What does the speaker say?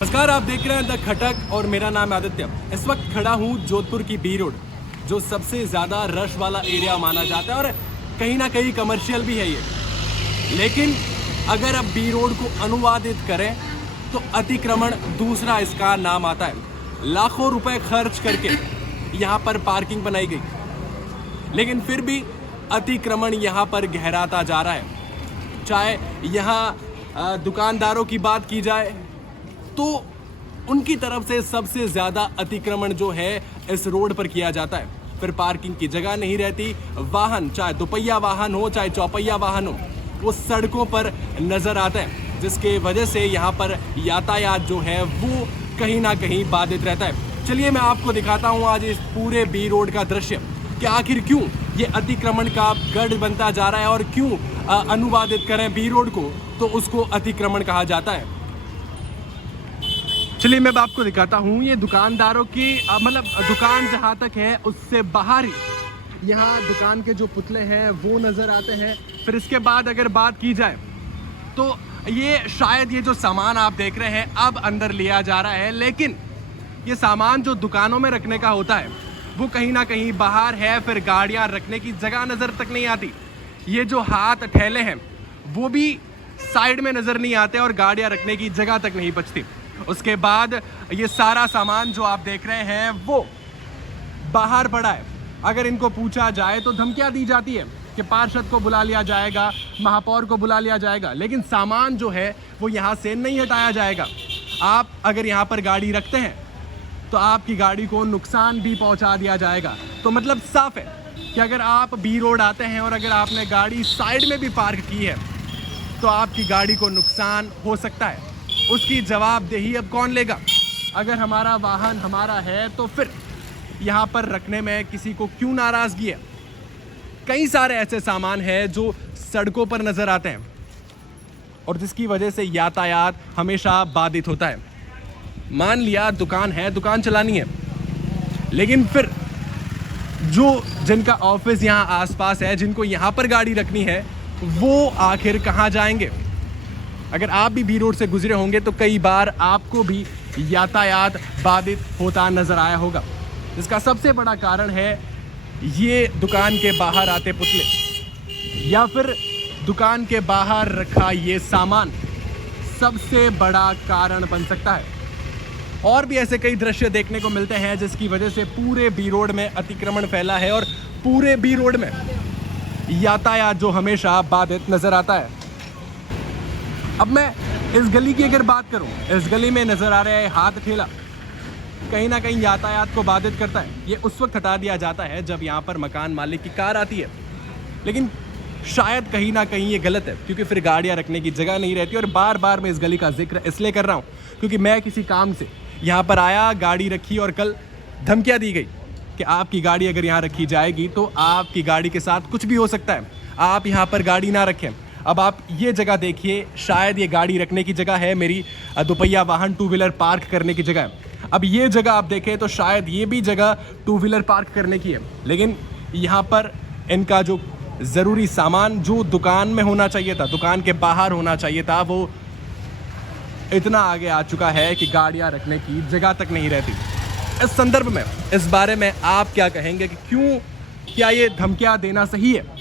नमस्कार, आप देख रहे हैं द खटक और मेरा नाम है आदित्य। इस वक्त खड़ा हूँ जोधपुर की बी रोड, जो सबसे ज़्यादा रश वाला एरिया माना जाता है और कहीं ना कहीं कमर्शियल भी है ये। लेकिन अगर अब बी रोड को अनुवादित करें तो अतिक्रमण दूसरा इसका नाम आता है। लाखों रुपए खर्च करके यहाँ पर पार्किंग बनाई गई, लेकिन फिर भी अतिक्रमण यहाँ पर गहराता जा रहा है। चाहे यहाँ दुकानदारों की बात की जाए तो उनकी तरफ से सबसे ज़्यादा अतिक्रमण जो है इस रोड पर किया जाता है। फिर पार्किंग की जगह नहीं रहती, वाहन चाहे दोपहिया वाहन हो चाहे चौपहिया वाहन हो, वो सड़कों पर नज़र आते हैं, जिसके वजह से यहाँ पर यातायात जो है वो कहीं ना कहीं बाधित रहता है। चलिए मैं आपको दिखाता हूँ आज इस पूरे बी रोड का दृश्य कि आखिर क्यों ये अतिक्रमण का गढ़ बनता जा रहा है और क्यों अनुवादित करें बी रोड को तो उसको अतिक्रमण कहा जाता है। चलिए मैं आपको दिखाता हूँ ये दुकानदारों की मतलब दुकान जहाँ तक है उससे बाहर ही यहाँ दुकान के जो पुतले हैं वो नज़र आते हैं। फिर इसके बाद अगर बात की जाए तो ये शायद ये जो सामान आप देख रहे हैं अब अंदर लिया जा रहा है, लेकिन ये सामान जो दुकानों में रखने का होता है वो कहीं ना कहीं बाहर है। फिर गाड़ियाँ रखने की जगह नज़र तक नहीं आती। ये जो हाथ ठेले हैं वो भी साइड में नज़र नहीं आते और गाड़ियाँ रखने की जगह तक नहीं बचती। उसके बाद ये सारा सामान जो आप देख रहे हैं वो बाहर पड़ा है। अगर इनको पूछा जाए तो धमकियां दी जाती है कि पार्षद को बुला लिया जाएगा, महापौर को बुला लिया जाएगा, लेकिन सामान जो है वो यहाँ से नहीं हटाया जाएगा। आप अगर यहाँ पर गाड़ी रखते हैं तो आपकी गाड़ी को नुकसान भी पहुँचा दिया जाएगा। तो मतलब साफ है कि अगर आप बी रोड आते हैं और अगर आपने गाड़ी साइड में भी पार्क की है तो आपकी गाड़ी को नुकसान हो सकता है। उसकी जवाबदेही अब कौन लेगा? अगर हमारा वाहन हमारा है तो फिर यहाँ पर रखने में किसी को क्यों नाराज़गी है? कई सारे ऐसे सामान हैं जो सड़कों पर नज़र आते हैं और जिसकी वजह से यातायात हमेशा बाधित होता है। मान लिया दुकान है, दुकान चलानी है, लेकिन फिर जो जिनका ऑफिस यहाँ आसपास है, जिनको यहाँ पर गाड़ी रखनी है, वो आखिर कहाँ जाएंगे? अगर आप भी बी रोड से गुजरे होंगे तो कई बार आपको भी यातायात बाधित होता नजर आया होगा। इसका सबसे बड़ा कारण है ये दुकान के बाहर आते पुतले या फिर दुकान के बाहर रखा ये सामान सबसे बड़ा कारण बन सकता है। और भी ऐसे कई दृश्य देखने को मिलते हैं जिसकी वजह से पूरे बी रोड में अतिक्रमण फैला है और पूरे बी रोड में यातायात जो हमेशा बाधित नजर आता है। अब मैं इस गली की अगर बात करूं, इस गली में नज़र आ रहा है हाथ ठेला, कहीं ना कहीं यातायात को बाधित करता है। ये उस वक्त हटा दिया जाता है जब यहाँ पर मकान मालिक की कार आती है, लेकिन शायद कहीं ना कहीं ये गलत है क्योंकि फिर गाड़ियाँ रखने की जगह नहीं रहती। और बार बार मैं इस गली का जिक्र इसलिए कर रहा हूँ क्योंकि मैं किसी काम से यहाँ पर आया, गाड़ी रखी और कल धमकियाँ दी गई कि आपकी गाड़ी अगर यहाँ रखी जाएगी तो आपकी गाड़ी के साथ कुछ भी हो सकता है, आप यहाँ पर गाड़ी ना रखें। अब आप ये जगह देखिए, शायद ये गाड़ी रखने की जगह है, मेरी दोपहिया वाहन टू व्हीलर पार्क करने की जगह है। अब ये जगह आप देखें तो शायद ये भी जगह टू व्हीलर पार्क करने की है, लेकिन यहाँ पर इनका जो ज़रूरी सामान जो दुकान में होना चाहिए था, दुकान के बाहर होना चाहिए था, वो इतना आगे आ चुका है कि गाड़ियाँ रखने की जगह तक नहीं रहती। इस संदर्भ में इस बारे में आप क्या कहेंगे कि क्यों, क्या ये धमकियाँ देना सही है?